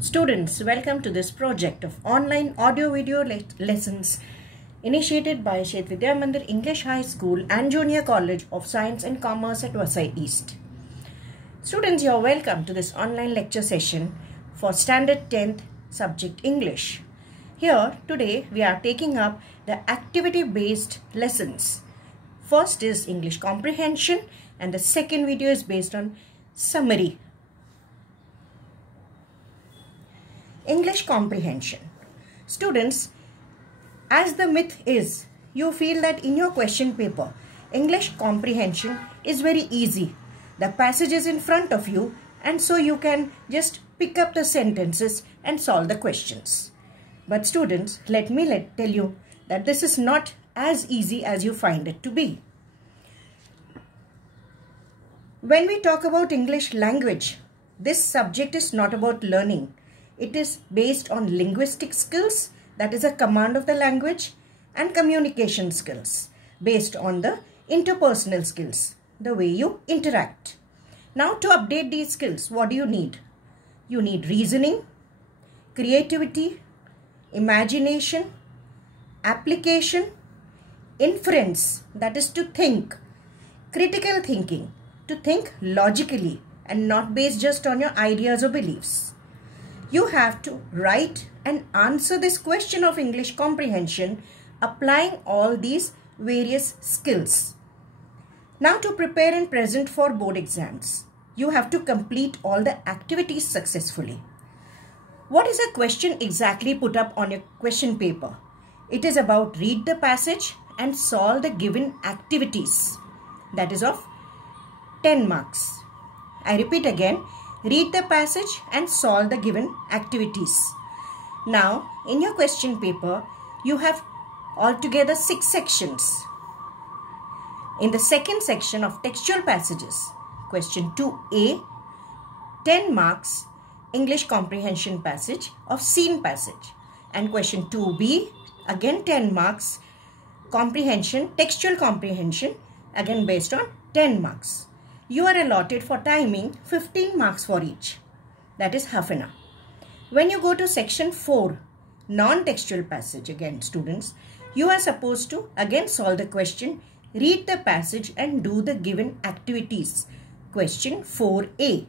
Students, welcome to this project of online audio-video lessons initiated by Shet Vidya Mandir English High School and Junior College of Science and Commerce at Vasai East. Students, you are welcome to this online lecture session for Standard 10th subject English. Here, today, we are taking up the activity-based lessons. First is English comprehension and the second video is based on summary. English comprehension. Students, as the myth is, you feel that in your question paper, English comprehension is very easy. The passage is in front of you and so you can just pick up the sentences and solve the questions. But students, let me tell you that this is not as easy as you find it to be. When we talk about English language, this subject is not about learning. It is based on linguistic skills, that is a command of the language, and communication skills based on the interpersonal skills, the way you interact. Now to update these skills, what do you need? You need reasoning, creativity, imagination, application, inference, that is to think, critical thinking, to think logically and not based just on your ideas or beliefs. You have to write and answer this question of English comprehension applying all these various skills. Now to prepare and present for board exams, you have to complete all the activities successfully. What is a question exactly put up on your question paper? It is about read the passage and solve the given activities. That is of 10 marks. I repeat again. Read the passage and solve the given activities. Now, in your question paper, you have altogether 6 sections. In the second section of textual passages, question 2A, 10 marks, English comprehension passage of scene passage. And question 2B, again 10 marks, comprehension, textual comprehension, again based on 10 marks. You are allotted for timing 15 marks for each. That is half an hour. When you go to section 4, non-textual passage, again students, you are supposed to again solve the question, read the passage and do the given activities. Question 4A,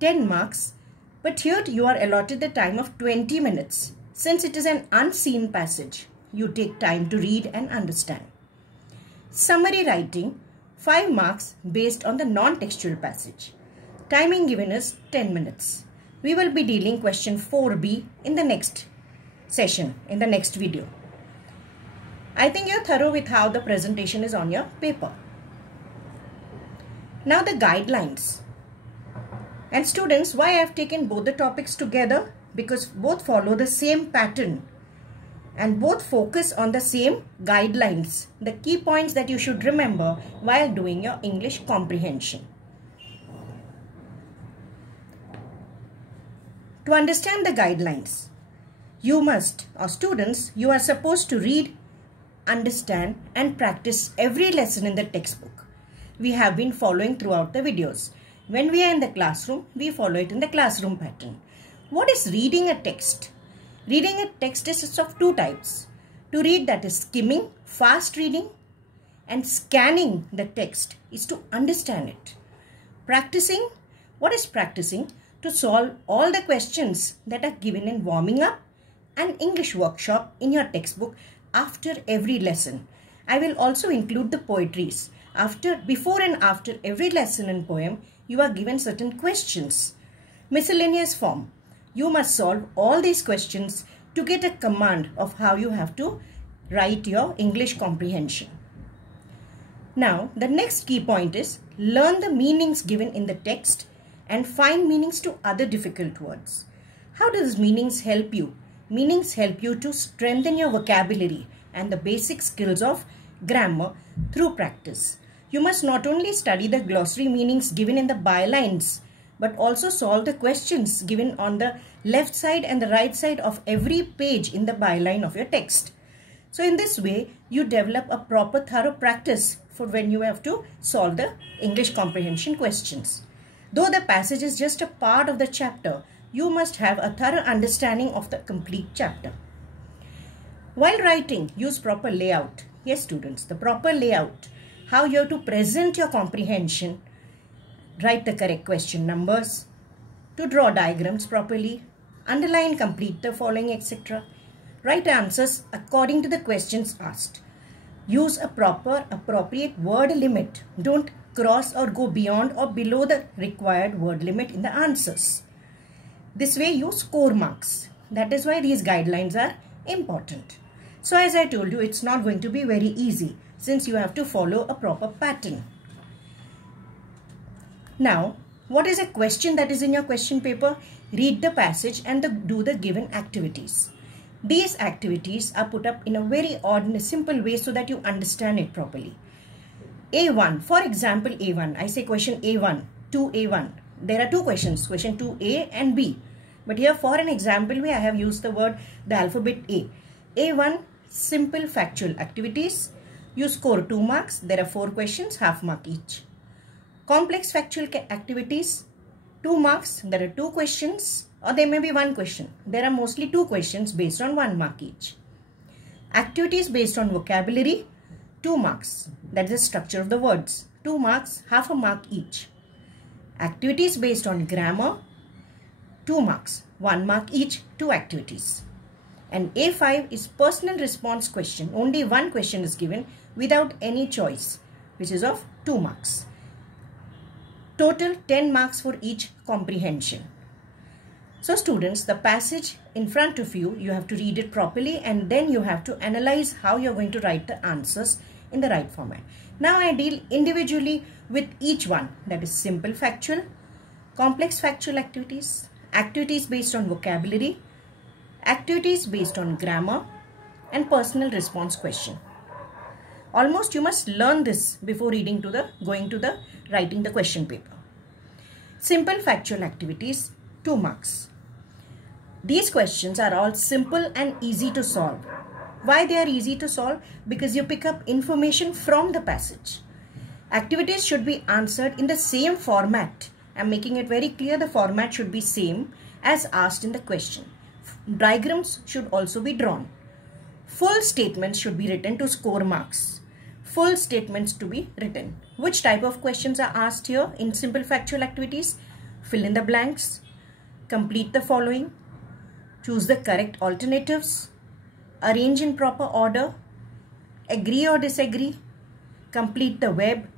10 marks. But here you are allotted the time of 20 minutes. Since it is an unseen passage, you take time to read and understand. Summary writing, 5 marks based on the non-textual passage. Timing given is 10 minutes. We will be dealing question 4B in the next session, in the next video. I think you're thorough with how the presentation is on your paper. Now the guidelines. And students, why I have taken both the topics together? Because both follow the same pattern and both focus on the same guidelines, the key points that you should remember while doing your English comprehension. To understand the guidelines, you must, or students, you are supposed to read, understand and practice every lesson in the textbook. We have been following throughout the videos. When we are in the classroom, we follow it in the classroom pattern. What is reading a text? Reading a text is of 2 types. To read, that is skimming, fast reading, and scanning the text is to understand it. Practicing, what is practicing? To solve all the questions that are given in warming up and English workshop in your textbook after every lesson. I will also include the poetries. Before and after every lesson and poem, you are given certain questions. Miscellaneous form. You must solve all these questions to get a command of how you have to write your English comprehension. Now, the next key point is learn the meanings given in the text and find meanings to other difficult words. How does meanings help you? Meanings help you to strengthen your vocabulary and the basic skills of grammar through practice. You must not only study the glossary meanings given in the bylines, but also solve the questions given on the left side and the right side of every page in the byline of your text. So in this way, you develop a proper thorough practice for when you have to solve the English comprehension questions. Though the passage is just a part of the chapter, you must have a thorough understanding of the complete chapter. While writing, use proper layout. Yes, students, the proper layout, how you have to present your comprehension, write the correct question numbers, to draw diagrams properly, underline, complete the following, etc. Write answers according to the questions asked. Use a proper appropriate word limit. Don't cross or go beyond or below the required word limit in the answers. This way you score marks. That is why these guidelines are important. So as I told you, it's not going to be very easy since you have to follow a proper pattern. Now, what is a question that is in your question paper? Read the passage and do the given activities. These activities are put up in a very ordinary, simple way so that you understand it properly. A1, for example, A1, I say question A1, 2A1. There are two questions, question 2A and B. But here for an example way, I have used the alphabet A. A1, simple factual activities. You score 2 marks. There are 4 questions, half mark each. Complex factual activities, 2 marks. There are 2 questions or there may be 1 question. There are mostly 2 questions based on 1 mark each. Activities based on vocabulary, 2 marks. That is the structure of the words. 2 marks, half a mark each. Activities based on grammar, 2 marks, 1 mark each, 2 activities. And A5 is personal response question. Only 1 question is given without any choice, which is of 2 marks. Total 10 marks for each comprehension. So students, the passage in front of you, you have to read it properly and then you have to analyze how you're going to write the answers in the right format. Now I deal individually with each one, that is simple factual, complex factual activities, activities based on vocabulary, activities based on grammar and personal response question. Almost you must learn this before writing the question paper. Simple factual activities, 2 marks. These questions are all simple and easy to solve. Why they are easy to solve? Because you pick up information from the passage. Activities should be answered in the same format. I am making it very clear the format should be same as asked in the question. Diagrams should also be drawn. Full statements should be written to score marks. Full statements to be written. Which type of questions are asked here in simple factual activities? Fill in the blanks. Complete the following. Choose the correct alternatives. Arrange in proper order. Agree or disagree. Complete the web.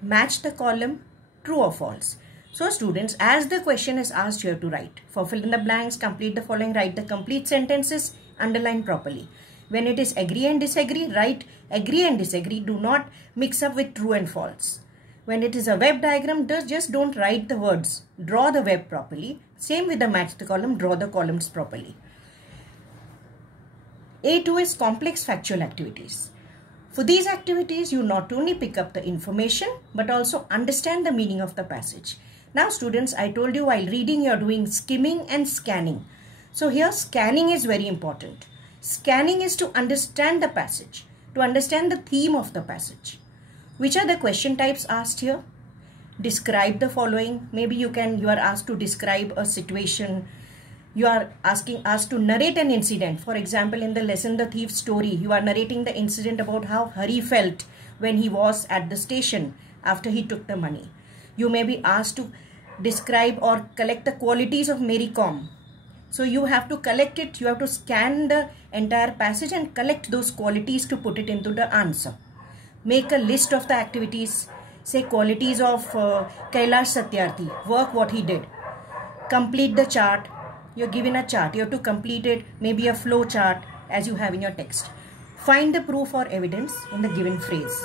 Match the column. True or false. So students, as the question is asked, you have to write. For fill in the blanks, complete the following, write the complete sentences, underline properly. When it is agree and disagree, write agree and disagree. Do not mix up with true and false. When it is a web diagram, just don't write the words. Draw the web properly. Same with the match the column, draw the columns properly. A2 is complex factual activities. For these activities, you not only pick up the information, but also understand the meaning of the passage. Now students, I told you while reading you are doing skimming and scanning. So here scanning is very important. Scanning is to understand the passage, to understand the theme of the passage. Which are the question types asked here? Describe the following. Maybe you are asked to describe a situation. You are asked to narrate an incident. For example, in the lesson The Thief's Story, you are narrating the incident about how Hari felt when he was at the station after he took the money. You may be asked to describe or collect the qualities of Mary Kom. So you have to collect it. You have to scan the entire passage and collect those qualities to put it into the answer. Make a list of the activities. Say qualities of Kailash Satyarthi. Work what he did. Complete the chart. You're given a chart. You have to complete it. Maybe a flow chart as you have in your text. Find the proof or evidence in the given phrase.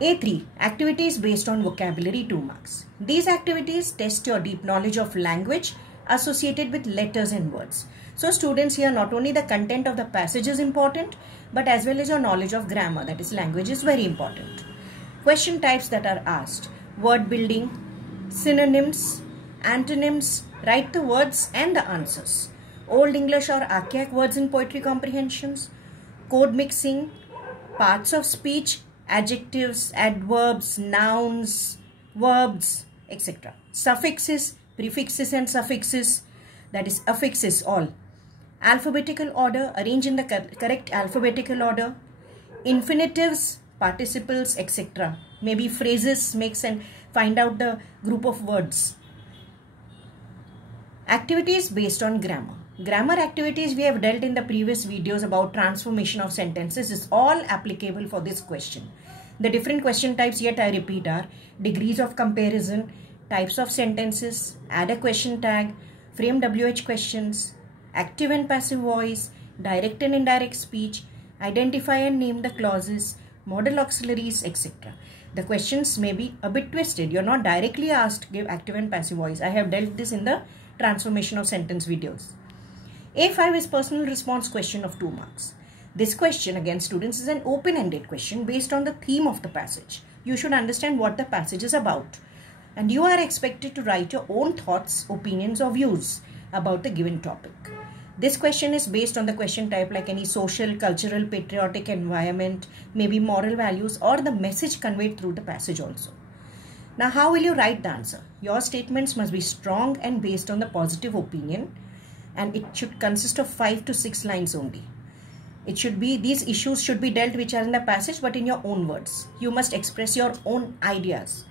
A3. Activities based on vocabulary, 2 marks. These activities test your deep knowledge of language associated with letters and words. So students, here not only the content of the passage is important, but as well as your knowledge of grammar, that is language, is very important. Question types that are asked: word building, synonyms, antonyms. Write the words and the answers. Old English or archaic words in poetry comprehensions, code mixing, parts of speech, adjectives, adverbs, nouns, verbs, etc. Suffixes, prefixes and suffixes, that is affixes all. Alphabetical order, arrange in the correct alphabetical order. Infinitives, participles, etc. Maybe phrases, mix and find out the group of words. Activities based on grammar. Grammar activities we have dealt in the previous videos about transformation of sentences is all applicable for this question. The different question types yet I repeat are degrees of comparison, types of sentences, add a question tag, frame WH questions, active and passive voice, direct and indirect speech, identify and name the clauses, modal auxiliaries, etc. The questions may be a bit twisted. You're not directly asked to give active and passive voice. I have dealt this in the transformation of sentence videos. A5 is personal response question of 2 marks. This question, again students, is an open-ended question based on the theme of the passage. You should understand what the passage is about. And you are expected to write your own thoughts, opinions or views about the given topic. This question is based on the question type like any social, cultural, patriotic environment, maybe moral values or the message conveyed through the passage also. Now how will you write the answer? Your statements must be strong and based on the positive opinion, and it should consist of 5 to 6 lines only. It should be, these issues should be dealt which are in the passage but in your own words. You must express your own ideas.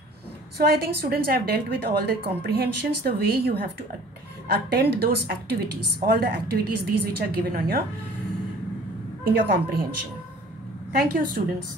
So I think students have dealt with all the comprehensions, the way you have to attend those activities, all the activities these which are given on in your comprehension. Thank you students.